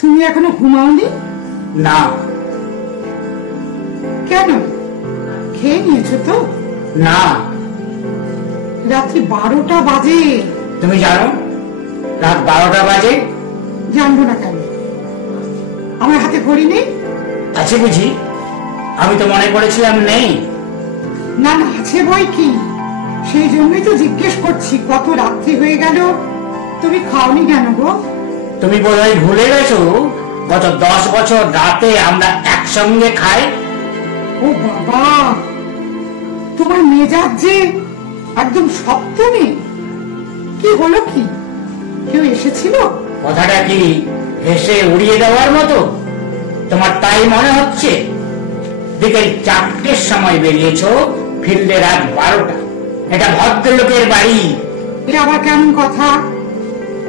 তুমি এখনো ঘুমাওনি? না। কেন? খেয়ে নিয়েছো তো? না। রাত্রি 12টা বাজে। তুমি জানো রাত 12টা বাজে? জানবো না কেন? আমার হাতে ঘড়ি নেই? আছে বুঝি? আমি তো মনে করেছিলাম নেই। না না, আছে বই কি, সেই জন্যই তো জিজ্ঞেস করছি কত রাত্রি হয়ে গেল, তুমি খাওনি কেন গো? তুমি বোধহয় ভুলে গেছো গত 10 বছর রাতে আমরা একসঙ্গে খাই। ও বাবা, তোমার মেজাজ যে একদম শক্ত নেই। কি হলো কি? কেউ এসেছিল? কথাটা কি হেসে উড়িয়ে দেওয়ার মতো তোমার তাই মনে হচ্ছে? বিকেল 4টের সময় বেরিয়েছো, ফিরলে রাত 12টা। এটা ভদ্রলোকের বাড়ি। এটা আবার কেমন কথা?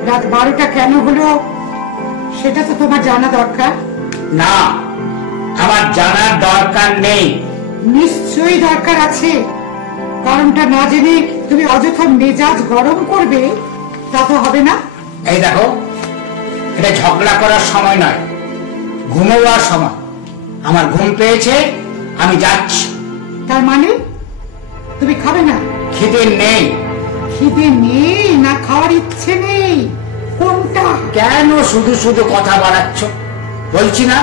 রাত 12টা কেন হলো সেটা তো তোমার জানা দরকার। না, আমার জানার দরকার নেই। নিশ্চয়ই দরকার আছে। কারণটা না জেনে তুমি অযথা মেজাজ গরম করবে, তা তো হবে না। এই দেখো, এটা ঝগড়া করার সময় নয়, ঘুমোবার সময়। আমার ঘুম পেয়েছে, আমি যাচ্ছি। তার মানে তুমি খাবে না? খিদে নেই। খিদে নেই না খাওয়ার ইচ্ছে নেই? কোনটা? কেন শুধু শুধু কথা বাড়াচ্ছ? বলছি না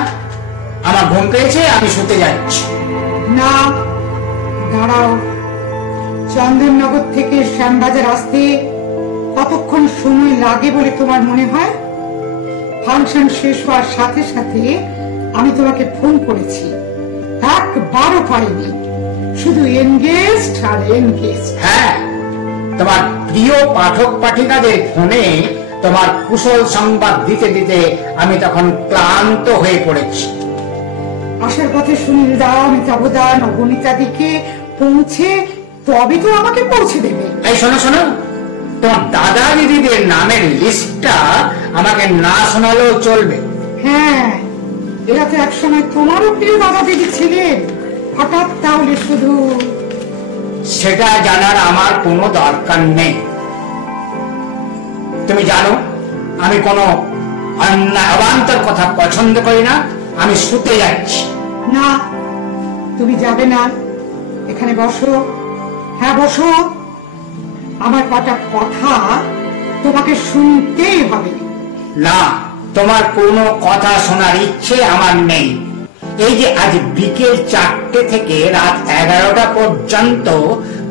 আমার ঘুম পেয়েছে, আমি শুতে যাচ্ছি। না, দাঁড়াও। চন্দননগর থেকে শ্যামবাজার আসতে কতক্ষণ সময় লাগে বলে তোমার মনে হয়? ফাংশন শেষ হওয়ার সাথে সাথে আমি তোমাকে ফোন করেছি, একবারও পাইনি, শুধু এনগেজড আর এনগেজড। হ্যাঁ, তোমার প্রিয় পাঠক পাঠিকাদের ফোনে তোমার কুশল সংবাদ দিতে দিতে আমি তখন ক্লান্ত হয়ে পড়েছি। আসার পথে সুনীল দা, অমিতাভদা, নবনীতা দিকে পৌঁছে তবে তো আমাকে পৌঁছে দেবে। এই শোনো শোনো, তোমার দাদা দিদিদের নামের লিস্টটা আমাকে না শোনালেও চলবে। হ্যাঁ, এরা তো একসময় তোমারও প্রিয় দাদা দিদি ছিলেন, হঠাৎ তাহলে শুধু? সেটা জানার আমার কোনো দরকার নেই। তুমি জানো আমি কোনো অবান্তর কথা পছন্দ করি না। আমি শুতে যাচ্ছি। না, তুমি যাবে না। এখানে বসো। হ্যাঁ বসো। আমার কটা কথা তোমাকে শুনতেই হবে। না, তোমার কোনো কথা শোনার ইচ্ছে আমার নেই। এই যে আজ বিকেল 4টে থেকে রাত 11টা পর্যন্ত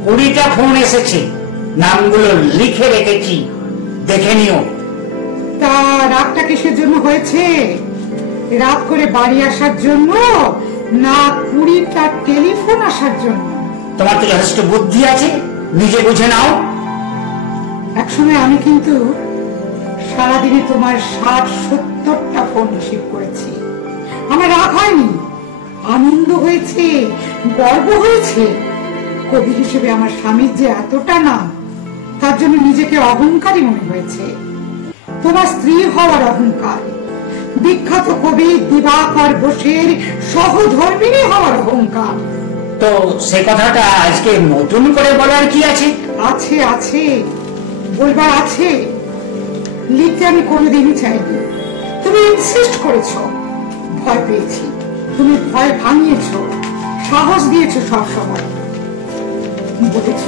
20টা ফোন এসেছে, নামগুলো লিখে রেখেছি, দেখে নিও। তা রাতটা কিসের জন্য হয়েছে? রাত করে বাড়ি আসার জন্য না 20টা টেলিফোন আসার জন্য? তোমার তো যথেষ্ট বুদ্ধি আছে, নিজে বুঝে নাও। একসময় আমি কিন্তু সারাদিনে তোমার 60-70টা ফোন রিসিভ করেছি। আমার রাগ হয়নি, আনন্দ হয়েছে, গর্ব হয়েছে। কবি হিসেবে আমার স্বামীর যে এতটা নাম, তার জন্য নিজেকে অহংকারী মনে হয়েছে। তোমার স্ত্রী হওয়ার অহংকার, বিখ্যাত কবি দিবাকর বোসের সহধর্মিণী হওয়ার অহংকার। তো সে কথাটা আজকে নতুন করে বলার কি আছে? আছে আছে, বলবার আছে। লিখতে আমি কোনোদিনই চাইনি, তুমি ইনসিস্ট করেছো। ভয় পেয়েছি, তুমি ভয় ভাঙিয়েছ, সাহস দিয়েছ। সব সময় বলেছ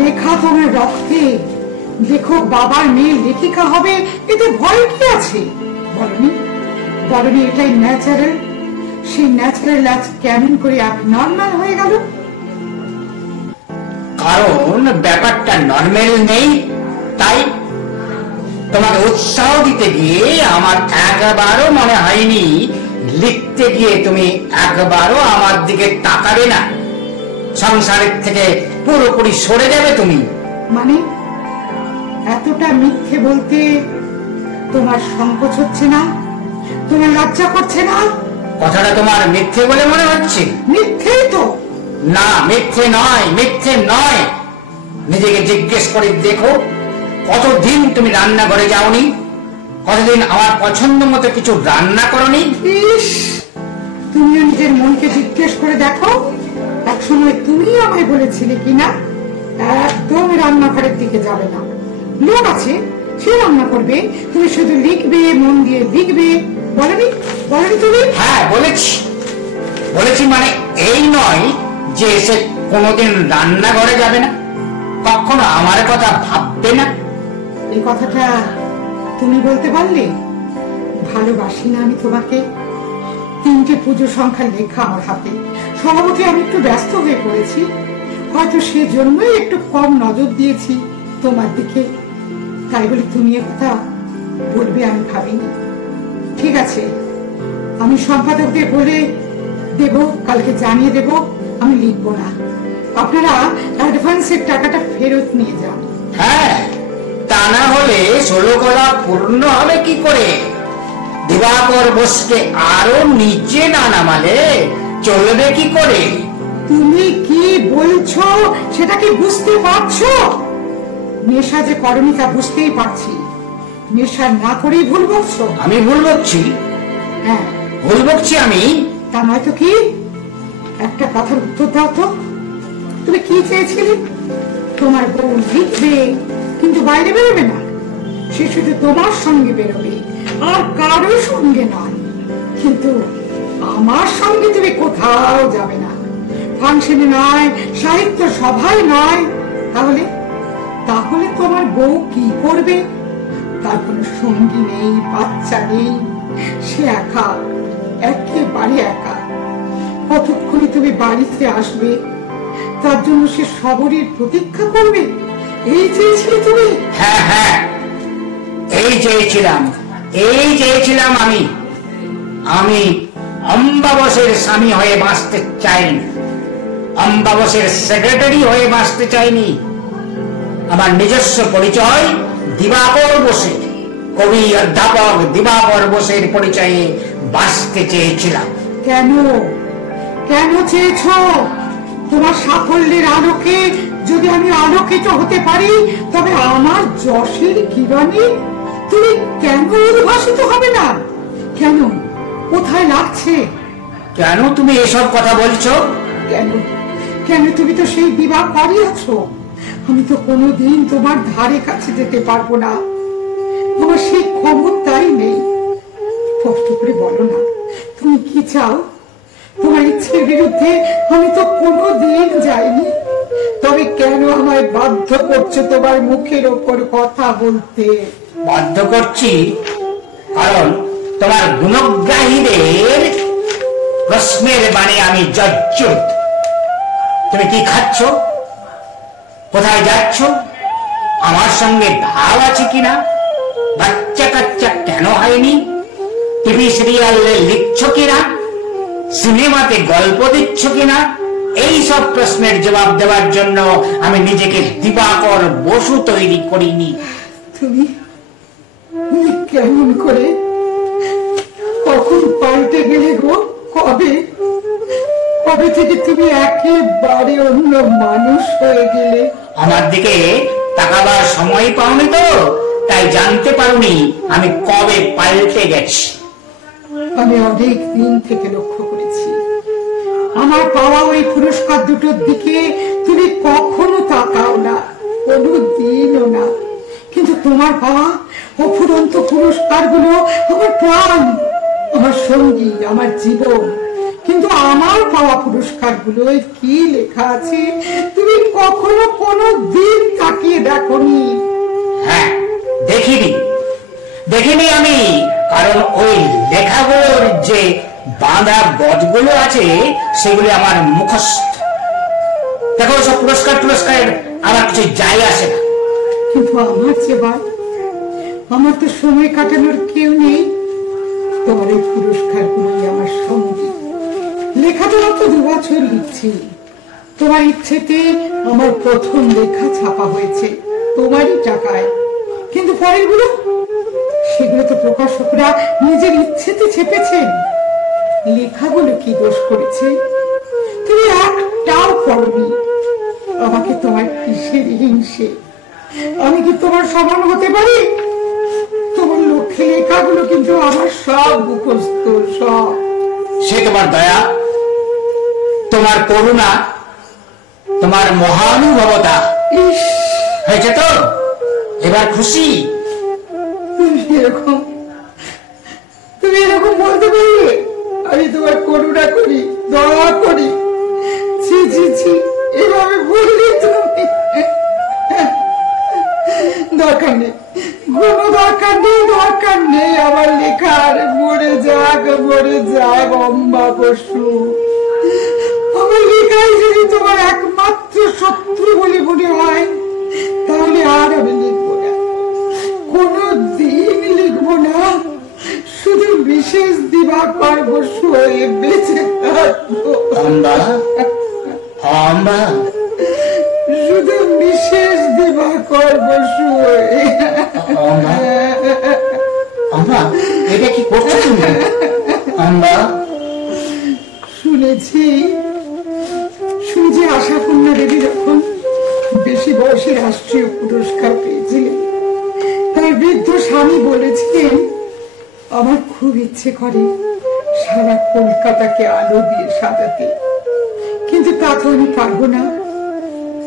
লেখা তোমার রক্তে, লেখক বাবার মেয়ে লেখিকা হবে, এতে ভয় কি আছে? বলনি বলনি এটাই ন্যাচারাল। সেই ন্যাচারাল আজ কেমন করে নর্মাল হয়ে গেল? কারণ ব্যাপারটা নর্মাল নেই, তাই তোমাকে উৎসাহ দিতে গিয়ে আমার একবারও মনে হয়নি লিখতে গিয়ে তুমি একবারও আমার দিকে তাকাবে না, সংসারের থেকে পুরোপুরি সরে যাবে তুমি। মানে এতটা মিথ্যে বলতে তোমার সংকোচ হচ্ছে না? তোমার লজ্জা করছে না? কথাটা তোমার মিথ্যে বলে মনে হচ্ছে? মিথ্যেই তো। না, মিথ্যে নয়, মিথ্যে নয়। নিজেকে জিজ্ঞেস করে দেখো, কতদিন তুমি রান্নাঘরে যাওনি? কতদিন আমার পছন্দ মতো কিছু রান্না করনি? ইস, তুমিও নিজের মনকে জিজ্ঞেস করে দেখো। একসময় তুমি আমায় বলেছিলে কিনা একদম রান্নাঘরের দিকে যাবে না, লোক আছে সে রান্না করবে, তুমি শুধু লিখবে, মন দিয়ে লিখবে। বলেনি বলেনি তুমি? হ্যাঁ বলেছি, বলেছি। মানে এই নয় যে সে কোনোদিন রান্নাঘরে যাবে না, কখনো আমার কথা ভাববে না। এই কথাটা তুমি বলতে পারলে? ভালোবাসি না আমি তোমাকে? 3টে পুজো সংখ্যা লেখা আমার হাতে, স্বভাবতই আমি একটু ব্যস্ত হয়ে পড়েছি, হয়তো সেজন্যই একটু কম নজর দিয়েছি তোমার দিকে। তাই বলে তুমি একটা বলবে আমি ভাবিনি। ঠিক আছে, আমি সম্পাদকদের বলে দেব, কালকে জানিয়ে দেব আমি লিখবো না। আপনারা অ্যাডভান্সের টাকাটা ফেরত নিয়ে যান। হ্যাঁ, তা না হলে 16 গলা পূর্ণ হবে কি করে? দিবাকর বোসকে আরো নিচে না নামালে চলবে কি করে? তুমি কি বলছো সেটা কি বুঝতে পারছো? নেশা যে করনি তা বুঝতেই পারছি। নেশা না করেই ভুল বকছো। আমি ভুল বকছি? হ্যাঁ ভুল বকছি আমি? তা নয়তো কি? একটা কথার উত্তর দাও তো, তুমি কি চেয়েছিলে? তোমার বউ লিখবে কিন্তু বাইরে বেরোবে না, সে শুধু তোমার সঙ্গে বেরোবে আর কারোর সঙ্গে নয়। কিন্তু আমার সঙ্গে তুমি কোথাও যাবে না, ফাংশনে নয়, সাহিত্য সভায় নয়। তাহলে তাহলে তোমার বউ কি করবে? তার কোনো সঙ্গী নেই, বাচ্চা নেই, সে একা, একেবারে একা। কতক্ষণে তুমি বাড়িতে আসবে তার জন্য সে সবরের প্রতীক্ষা করবে, এই চেয়েছিলে তুমি? হ্যাঁ হ্যাঁ, এই চেয়েছিলাম, এই চেয়েছিলাম। আমি অম্বাবসের স্বামী হয়ে বাঁচতে চাইনি, অম্বাবসের সেক্রেটারি হয়ে বাঁচতে চাইনি। আমার নিজস্ব পরিচয় দিবাকর বোসের, কবি অধ্যাপক দিবাকর বোসের পরিচয়ে বাঁচতে চেয়েছিলাম। কেন কেন চেয়েছ? তোমার সাফল্যের আলোকে যদি আমি আলোকিত হতে পারি, তবে আমার যশের কিরণে তুমি কেন উদ্ভাসিত হবে না? কেন? কোথায় লাগছে? কেন তুমি এসব কথা বলছো? কেন কেন? তুমি তো সেই দিবাকরই আছো। আমি তো কোনোদিন তোমার ধারে কাছে যেতে পারবো না, তোমার সেই ক্ষমতাই নেই। কষ্ট করে বলো না, তুমি কি চাও? তোমার ইচ্ছের বিরুদ্ধে আমি তো কোনোদিন যাইনি। তবে কেন আমায় বাধ্য করছো তোমার মুখের ওপর কথা বলতে? বাধ্য করছি কারণ তোমার গুণগ্রাহীদের প্রশ্নের বাণী আমি জর্জরিত। তুমি কি খাচ্ছ, কোথায় যাচ্ছ, আমার সঙ্গে ভাব আছে কিনা, বাচ্চা কাচ্চা কেন হয়নি, টিভি সিরিয়ালে লিখছ কিনা, সিনেমাতে গল্প দিচ্ছ কিনা, এই সব প্রশ্নের জবাব দেওয়ার জন্য আমি নিজেকে দিবাকর বসু তৈরি করিনি। তুমি কেমন করে কখন পাল্টে গেলে গো? কবে থেকে তুমি একেবারে অন্য মানুষ হয়ে গেলে? আমার দিকে তাকাবার সময় পাওনি তো, তাই জানতে পারোনি আমি কবে পাল্টে গেছি। আমি অনেক দিন থেকে লক্ষ্য করেছি, আমার পাওয়া ওই পুরস্কার দুটোর দিকে তুমি কখনো তাকাও না, কোনো দিনও না। কিন্তু তোমার পাওয়া অফুরন্ত পুরস্কারগুলো আমার প্রাণ, আমার সঙ্গী, আমার জীবন। কিন্তু আমার পাওয়া পুরস্কারগুলোয় কি লেখা আছে তুমি কখনো কোনো দিন তাকিয়ে দেখোনি। হ্যাঁ, দেখিনি আমি, কারণ ওই লেখাগুলোর যে বাঁধা বটগুলো আছে সেগুলি আমার মুখস্থ। দেখো, সব পুরস্কারের আমার কিছু যায় আসে না। কিন্তু আমার চেয়ে আমার তো সময় কাটানোর কেউ নেই। তোমার এই পুরস্কারগুলোই আমার সঙ্গী। লেখা তো মাত্র 2 বছর লিখছি। তোমার ইচ্ছেতে আমার প্রথম লেখা ছাপা হয়েছে তোমারই টাকায়, কিন্তু পরেরগুলো সেগুলো তো প্রকাশকরা নিজের ইচ্ছেতে ছেপেছেন। লেখাগুলো কি দোষ করেছে? তুমি একটাও পড়নি। আমাকে তোমার কিসের হিংসে? আমি কি তোমার সমান হতে পারি? তোমার লক্ষ্যে লেখাগুলো কিন্তু আমার সব মুখস্থ, সব। সে তোমার দয়া, তোমার করুণা, তোমার মহানুভবতা হয়েছে তো? এবার খুশি? তুমি এরকম বলতে পারবে আমি তোমার করুণা করি, দয়া করি? ছি ছি ছি, এভাবে বললে তুমি। দরকার নেই, কোনো দরকার নেই আমার লেখার। মরে যাক অম্বা বসু। আমার লেখাই যদি তোমার একমাত্র শত্রু বলে মনে হয়, তাহলে আর আমি লিখবো না, কোনো দিন লিখবো না। শুধু বিশেষ দিবাকর বসু হয়ে বেঁচে থাকবো। শুধু বিশেষ দিবাকর বসু হয়ে। এটা কি করছো তুমি? শুনেছি আশাপূর্ণা দেবী যখন বেশি বয়সে রাষ্ট্রীয় পুরস্কার পেয়েছিলেন, তার বৃদ্ধ স্বামী বলেছিলেন, আমার খুব ইচ্ছে করে সারা কলকাতাকে আলো দিয়ে সাজাতে, কিন্তু তা তো আমি পারবো না।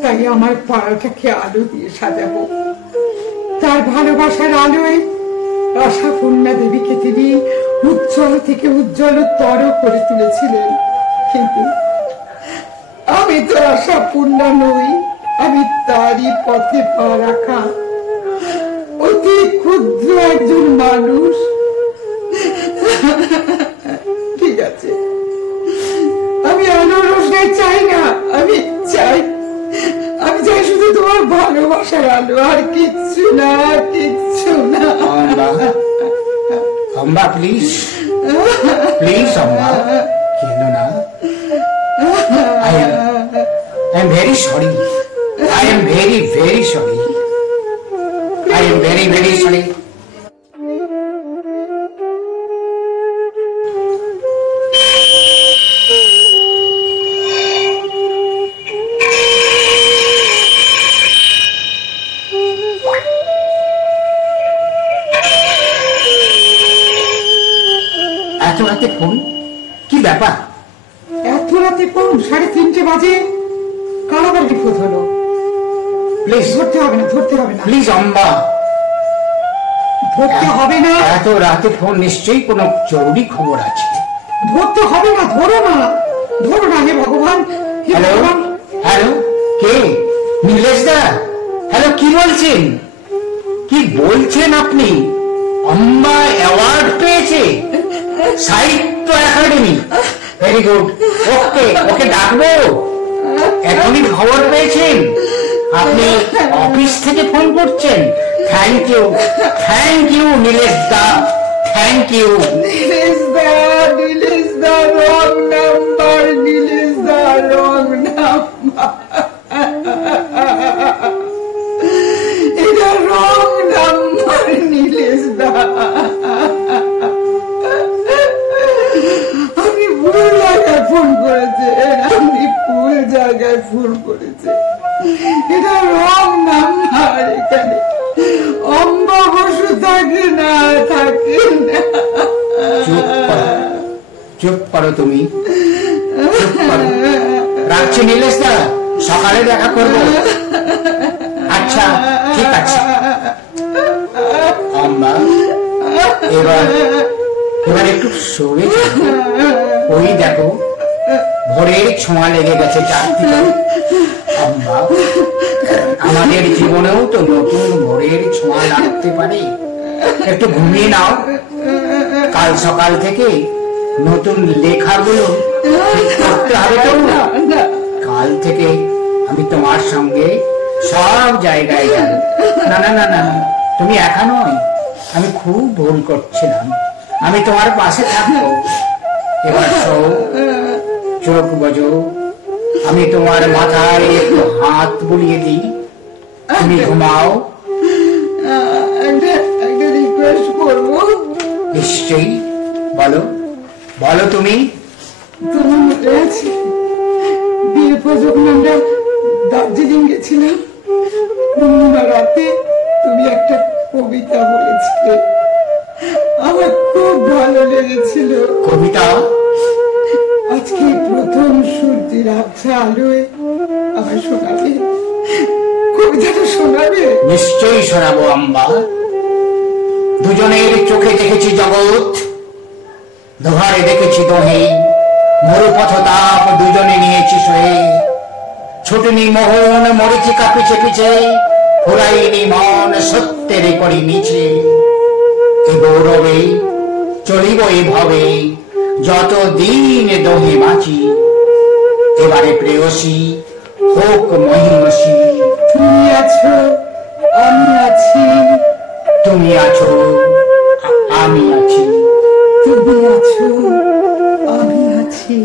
তাই আমার পাড়াটাকে আলো দিয়ে সাজাবো। তার ভালোবাসার আলোয় আশাপূর্ণা দেবীকে তিনি উজ্জ্বল থেকে উজ্জ্বলতর করে তুলেছিলেন। কিন্তু আমি তো আশাপূর্ণা নই, আমি তারই পথে পা রাখা অতি ক্ষুদ্র একজন মানুষ। ঠিক আছে, আমি আলোর রোশনাই চাই না, আমি চাই শুধু তোমার ভালোবাসার আলো, আর কিচ্ছু না। প্লিজ কেন না? I am very sorry. I am very, very sorry. I am very, very sorry. এত রাতে ফোন, কি ব্যাপার? এত রাতে ফোন? 3:30 বাজে। কারাবার বিপদ হলো? প্লিজ ধরতে হবে না। প্লিজ অম্বা, ধরতে হবে না। এত রাতে ফোন, নিশ্চয়ই কোনো জরুরি খবর আছে। ধরতে হবে না, ধরো না হে ভগবান। হ্যালো, কে? নীলেশ দা? হ্যালো, কি বলছেন? কি বলছেন আপনি? অম্বা অ্যাওয়ার্ড পেয়েছে Sahitya Akademi. Very good. Okay okay ডাকবো। এখনই খবর পেয়েছেন? আপনি অফিস থেকে ফোন করছেন? Thank you, thank you Nilesh da, thank you. Nilesh da, wrong number, Nilesh da, wrong number, এটা রং নাম্বার নীলেশ দা। আপনি ভুল জায়গায় ফোন করেছেন, আপনি ভুল জায়গায় ফোন করেছেন। এটা রং নাম্বার। এখানে অম্বা বসু থাকে না, থাকে না। চুপ করো তুমি, চুপ করো। রাখছি নীলেশ দা, সকালে দেখা করবো। আচ্ছা ঠিক আছে। অম্বা, এবার একটু সরে যাবো। ওই দেখো ভোরের ছোঁয়া লেগে গেছে চারদিকে। অম্বা, আমাদের জীবনেও তো নতুন ভোরের ছোঁয়া লাগতে পারে। একটু ঘুমিয়ে নাও। কাল সকাল থেকে নতুন লেখাগুলো করতে হবে তো। কাল থেকে আমি তোমার সঙ্গে সব জায়গায় যাব। না না না না, তুমি একা নয়। আমি খুব ভুল করছিলাম। আমি তোমার পাশে থাকবো। এবার চোখ বজো, আমি তোমার মাথায় একটু হাত বুলিয়ে দিই, তুমি ঘুমাও। একটা রিকোয়েস্ট করবো। নিশ্চয়ই, বলো বলো তুমি। তোমার মনে আছে বিয়ের পর যখন আমরা দার্জিলিং গেছিলাম, পূর্ণিমা রাতে তুমি একটা কবিতা বলেছিলে, আমার খুব ভালো লেগেছিল। কবিতা? আজকে প্রথম সূর্যের আবছা আলোয় আমার শোনাবে, কবিতাটা শোনাবে? নিশ্চয়ই শোনাবো আম্বা। দুজনের চোখে দেখেছি জগৎ, দোহারে দেখেছি দোহে, মরুপথ তাপ দুজনে নিয়েছি সহে। ছুটনি মোহন মরিচিকা পিছে পিছে, ফুরাইনি মন সত্যের করি নিচে। এ গৌরবে চলিব এভাবে, যত দিন দোহে বাঁচি। এবারে প্রেয়সী হোক মহিষী। তুমি আছো, আমি আছি। তুমি আছো, আমি আছি। তুমি আছো, আমি আছি।